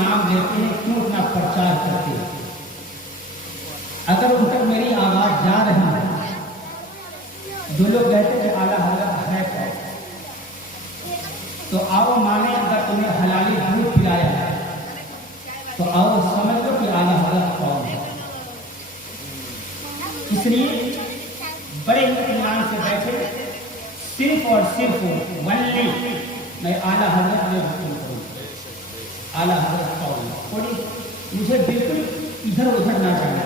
नाम लेते हैं क्यों अपना प्रचार करते हैं। अगर उन तक मेरी आवाज जा रही है, जो लोग कहते हैं आला हजरत है कौन, तो आओ माने अगर तुम्हें हलाली दूध पिलाया है तो आओ समझ लो कि आला हजरत कौन है। इसलिए बड़े इत्मीनान से बैठे, सिर्फ और सिर्फ वनली मैं आला हजरत में हुक्म करूँ। आला हजरत कौन है, थोड़ी मुझे बिल्कुल इधर उधर ना जाना,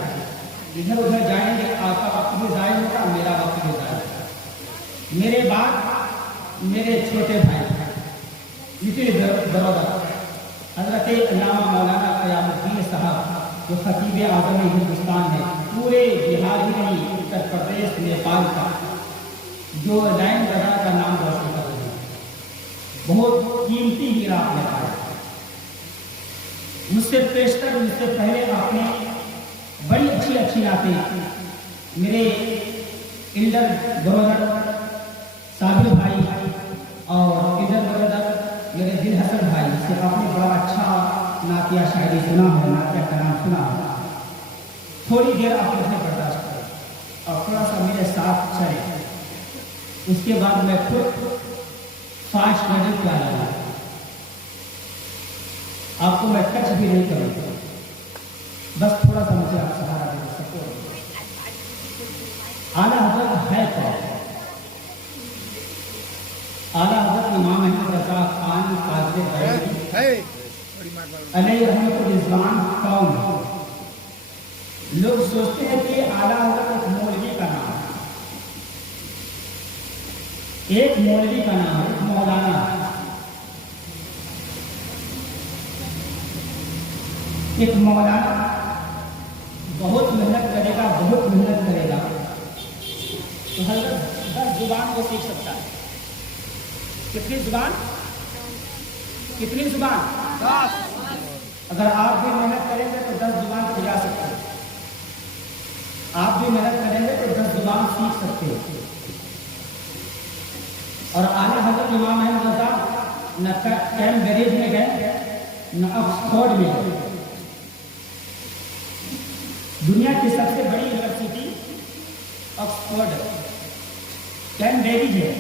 इधर उधर जाएंगे आपका वक्त भी ज़ाया होगा, मेरा वक्त भी ज़ाया होगा। मेरे बाद मेरे छोटे भाई नितिन बड़ौदा हजरत अल्लामा मौलाना क़यामुद्दीन साहब, जो खतीब आज़म हिंदुस्तान है, पूरे बिहार ही नहीं उत्तर प्रदेश नेपाल का, जो लाइन बाजार का नाम रोशन कर रहे हैं, बहुत कीमती हीरा आपने पाया। मुझसे पेशतर मुझसे पहले आपने बड़ी अच्छी अच्छी बातें मेरे इल्डर ब्रदर साबिर भाई और इल्डर ब्रदर मेरे दिल हसन भाई से आपने बड़ा अच्छा नातिया शायरी सुना है, नातिया कलाम सुना है। थोड़ी देर आप मुझे बर्दाश्त करें और थोड़ा सा मेरे साथ चले, उसके बाद मैं खुद 5 मिनट क्या लगा, आपको मैं टच भी नहीं करूँगा, बस थोड़ा सा मुझे आप सहारा दे सको। आला हजरत है कौन? आला हजरत इमाम अहमद रज़ा खान काज़ी अलैहि रहमतुल रिज़वान कौन है? लोग सोचते हैं कि आला हजरत एक मौलवी का नाम है, एक मौलवी का नाम है, एक मौलाना। एक मौलाना बहुत मेहनत करेगा, बहुत मेहनत करेगा तो हजरत 10 जुबान को सीख सकता है। कितनी जुबान? कितनी जुबान? 10। अगर आप भी मेहनत करेंगे तो 10 जुबान सिखा सकते हैं। आप भी मेहनत करेंगे तो 10 जुबान सीख सकते हैं। और आला हजरत इमाम अहमद रज़ा न कैम्ब्रिज में गए न ऑक्सफोर्ड में गए। दुनिया की सबसे बड़ी यूनिवर्सिटी ऑक्सफोर्ड है, कैम्ब्रिज है,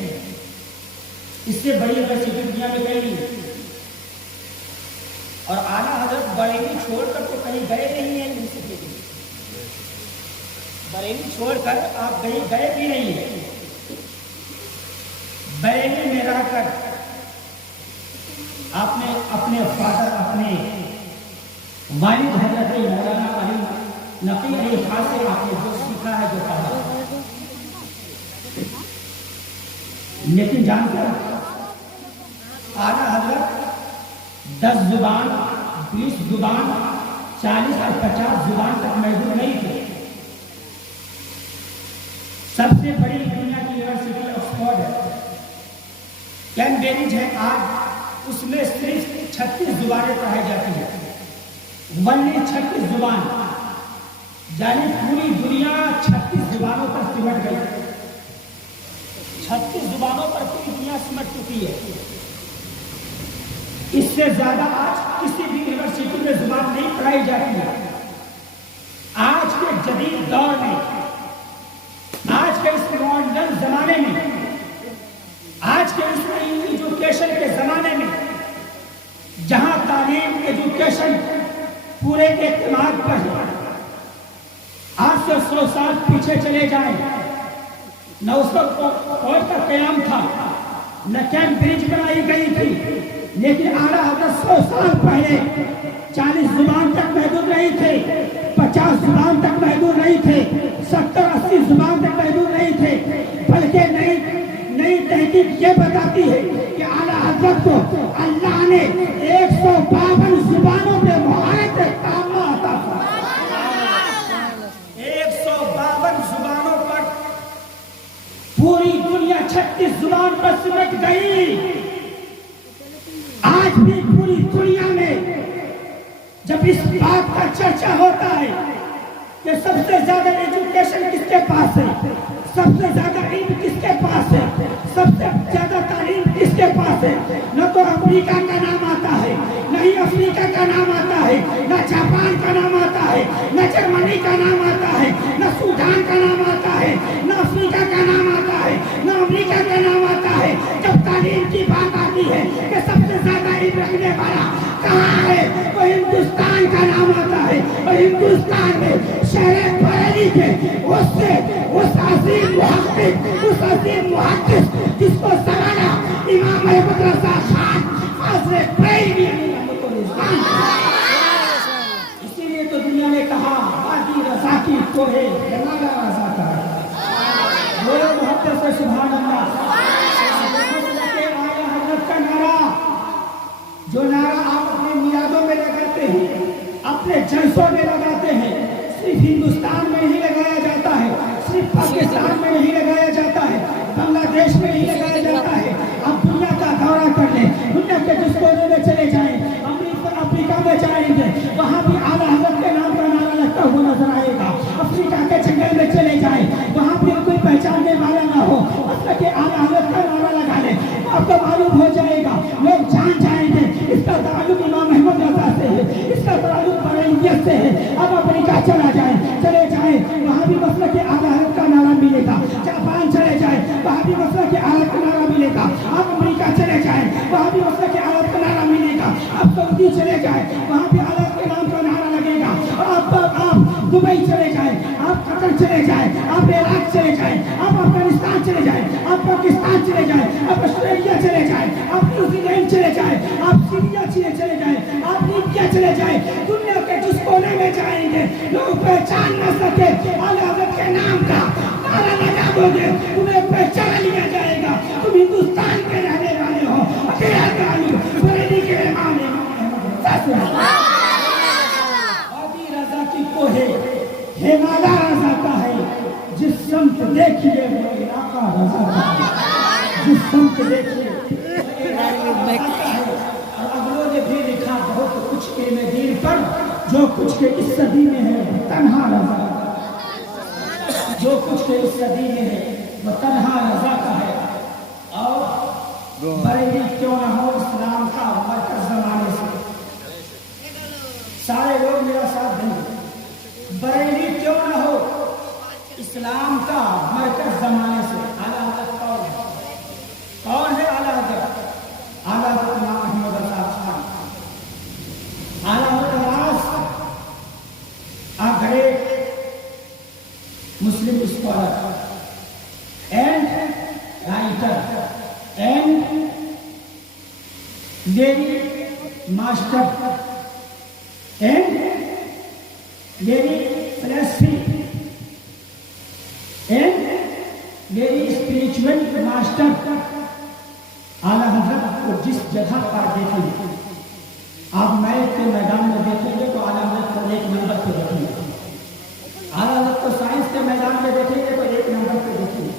इससे बड़ी यूनिवर्सिटी दुनिया में कहीं नहीं है। और आला हजरत बरेली छोड़कर तो कहीं गए नहीं है यूनिवर्सिटी, बरेली छोड़कर आप कहीं गए भी नहीं है। बरेली में रहकर आपने अपने फादर, अपने वालिद हजरत मौलाना अली नकी अली खान से आपने जो सीखा है, जो पढ़ा, लेकिन जानकर आला हजरत 10 जुबान, 20 जुबान, 40 और 50 जुबान तक महदूद नहीं थे। सबसे बड़ी दुनिया की यूनिवर्सिटी ऑक्सफोर्ड है, कैम्ब्रिज है आज, उसमें सिर्फ 36 जुबानें पढ़ाई जाती है। वनली 36 जुबान, यानी पूरी दुनिया 36 जुबानों पर सिमट गई। 36 जुबानों पर पूरी दुनिया सिमट चुकी है। इससे ज्यादा आज किसी भी यूनिवर्सिटी में जुबान नहीं पढ़ाई जाती है। आज के जदीद दौर में, आज के इस मॉडर्न जमाने में, आज के इस एजुकेशन के जमाने में, जहां तालीम एजुकेशन पूरे एतमाद पर है, आज से 100 साल पीछे चले जाएं, न उसका कोई का कयाम था, न कैम्ब्रिज बनाई गई थी, लेकिन आला हजरत 100 साल पहले 40 जुबान तक महदूद नहीं थे, 50 जुबान तक महदूद नहीं थे, 70-80 जुबान तक महदूद नहीं थे, बल्कि नई तहकीक ये बताती है कि आला हजरत को अल्लाह ने 152 जुबानों पे मुहारत काम आता था। 152 जुबानों पर पूरी दुनिया 36 जुबान पर सिमट गई। आज भी पूरी दुनिया में जब इस बात का चर्चा होता है कि सबसे ज्यादा एजुकेशन किसके पास है, सबसे ज्यादा इल्म किसके पास है, सबसे ज्यादा तालीम किसके पास है, न तो अमेरिका का नाम आता है, न کہیں افریقہ کا نام آتا ہے، نہ جاپان کا نام آتا ہے، نہ جرمنی کا نام آتا ہے، نہ سوڈان کا نام آتا ہے، نہ افریقہ کا نام آتا ہے، نہ امریکہ کا نام آتا ہے۔ جب تعلیم کی بات آتی ہے کہ سب سے زیادہ علم رکھنے والا کہاں ہے، وہ ہندوستان کا نام آتا ہے۔ اور ہندوستان میں شہر بریلی کے اس عظیم محدث جس کو سرانا امام احمد رضا خان حضرت بریلوی اسی لیے تو دنیا نے کہا وادی رضا کی کوہ ہمارا رضا کا ہے۔ بولو محبت سے سبحان اللہ۔ حضرت کا نعرہ، جو نعرہ آپ اپنے میلادوں میں لگاتے ہیں، اپنے جلسوں میں لگاتے ہیں، صرف ہندوستان میں نہیں لگایا جاتا ہے، صرف پاکستان میں نہیں لگایا جاتا ہے، بنگلہ دیش میں نہیں لگایا جاتا ہے۔ آپ دنیا کا دورہ کر لیں، دنیا کے جس کونے میں چلے جائیں، افریقہ میں جائیں گے وہاں بھی اعلیٰ حضرت کے نام کا نعرہ لگتا ہوا نظر آئے گا۔ افریقہ کے جنگل میں چلے جائیں، وہاں بھی کوئی پہچاننے والا نہ ہو، مطلب کہ اعلیٰ حضرت کا نعرہ لگا لیں، آپ کو معلوم ہو جائے گا، لوگ جان جائیں گے اس کا تعلق امام احمد رضا سے ہے، اس کا تعلق بریلویت سے ہے۔ اب افریقہ چلے جائیں وہاں بھی مسئلہ کے اعلیٰ حضرت کا نعرہ ملے گا۔ جاپان چلے جائیں وہاں بھی مسئلہ کے اعلیٰ کا نعرہ ملے گا۔ آپ امریکہ چلے جائیں وہاں بھی مسئلہ کے اعلیٰ کا نعرہ ملے گا۔ آپ سعودی چلے جائیں وہاں بھی اعلیٰ کے نام کا نعرہ لگے گا۔ آپ دبئی چلے جائیں، آپ قطر چلے جائیں، آپ عراق چلے جائیں، آپ افغانستان چلے جائیں، آپ پاکستان چلے جائیں، آپ آسٹریلیا چلے جائیں، آپ نیوزی لینڈ چلے جائیں، آپ سیریا چلے جائیں، آپ لیبیا چلے جائیں، دنیا کے جس کونے میں جائیں گے لوگ پہچان نہ سکے اعلیٰ حضرت کے نام کا نعرہ لگا دو گے، تمہیں پہچان لیا جائے گا، تم ہندوستان کے رہنے والے ہو۔ اکیلا تعلق بریلی کے امام وادی رضا کی کوہ ہمارا رضا کا ہے، جس سمت دیکھیے وہ علاقہ رضا کا ہے، جس سمت دیکھیے اور اگلوں نے بھی لکھا بہت کچھ کے میں دین پر، جو کچھ کے اس صدی میں ہے وہ تنہا رضا کا، جو کچھ کے اس صدی میں ہے وہ تنہا رضا کا ہے۔ اور بریلی کیوں نہ ہو اسلام کا مرکز زمانے سے، سارے لوگ میرا ساتھ دیں، بریلی کیوں نہ ہو اسلام کا مرکز زمانے سے۔ اعلیٰ حضرت کون ہے؟ اعلیٰ حضرت امام احمد رضا خان، اعلیٰ حضرت a great Muslim scholar and writer and very master and very philosophy and very spiritual master۔ اعلیٰ حضرت کو جس جگہ پر دیکھیں، آپ میچ کے میدان میں دیکھیں گے تو اعلیٰ حضرت کو ایک نمبر پہ دیکھیں گے، اعلیٰ حضرت کو سائنس کے میدان میں دیکھیں گے تو ایک نمبر پہ دیکھیں گے،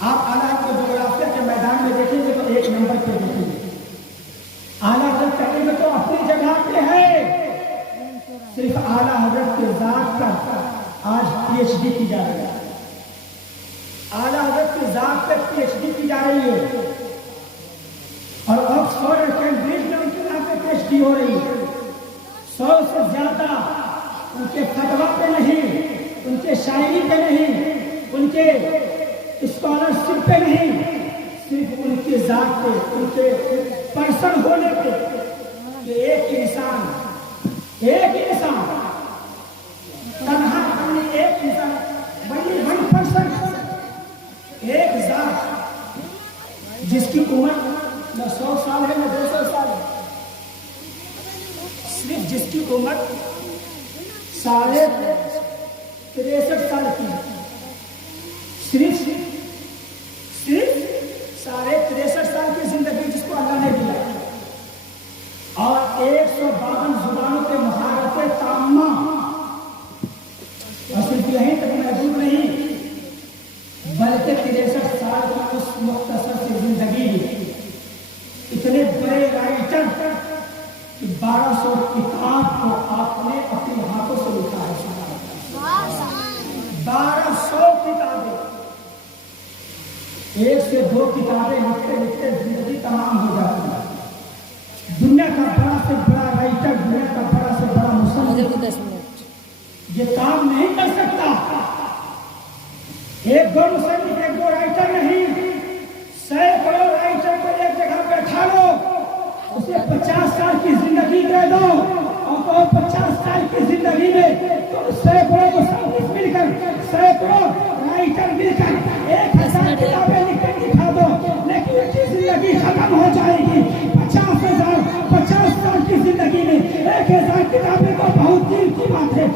آپ اعلیٰ حضرت کو جغرافیہ کے میدان میں دیکھیں گے تو ایک نمبر پہ دیکھیں گے۔ اعلیٰ حضرت کہیں گے تو اپنی جگہ پہ ہے، صرف اعلیٰ حضرت کے ذات پر آج پی ایچ ڈی کی جا رہی ہے، اعلیٰ حضرت کی ذات پر پی ایچ ڈی کی جا رہی ہے، اور آکسفورڈ اور کیمبرج میں ان کے نام پہ پی ایچ ڈی ہو رہی ہے۔ 100 سے زیادہ ان کے فتویٰ پہ نہیں، ان کے شاعری پہ نہیں، ان کے اسکالرشپ پہ نہیں، صرف ان کی ذات پہ، ان کے پرسن ہونے پہ، کہ ایک انسان تنہا ایک انسان بڑی ون پرسن، ایک ذات جس کی عمر نہ 100 سال ہے نہ 200 سال ہے، صرف جس کی عمر 63.5 سال کی ہے، صرف 63.5 سال کی زندگی جس کو اللہ نے دیا، اور 152 زبانوں کے مہارت تامہ، اور صرف یہیں تک محدود نہیں بلکہ 63 سال کی اس مختصر سی زندگی ہے، اتنے بڑے رائٹر کہ 1200 کتاب کو آپ نے اپنے ہاتھوں سے لکھا ہے، 1200 کتابیں، 1 سے 2 کتابیں لکھتے لکھتے زندگی تمام ہو جاتی ہے۔ दुनिया का बड़ा से बड़ा राइटर, दुनिया का बड़ा से बड़ा मुसन्निफ 10 मिनट ये काम नहीं कर सकता। एक दो मुसन्निफ, एक दो राइटर नहीं, सैकड़ों राइटर को एक जगह बैठा लो, उसे 50 साल की जिंदगी दे दो और तो 50 साल की जिंदगी में तो सैकड़ों मुसन्निफ मिलकर, सैकड़ों राइटर मिलकर 1000 किताबें लिख कर दिखा दो, लेकिन उनकी जिंदगी खत्म हो जाएगी। 50 साल की जिंदगी में 1000 किताबें तो बहुत दूर की बात है।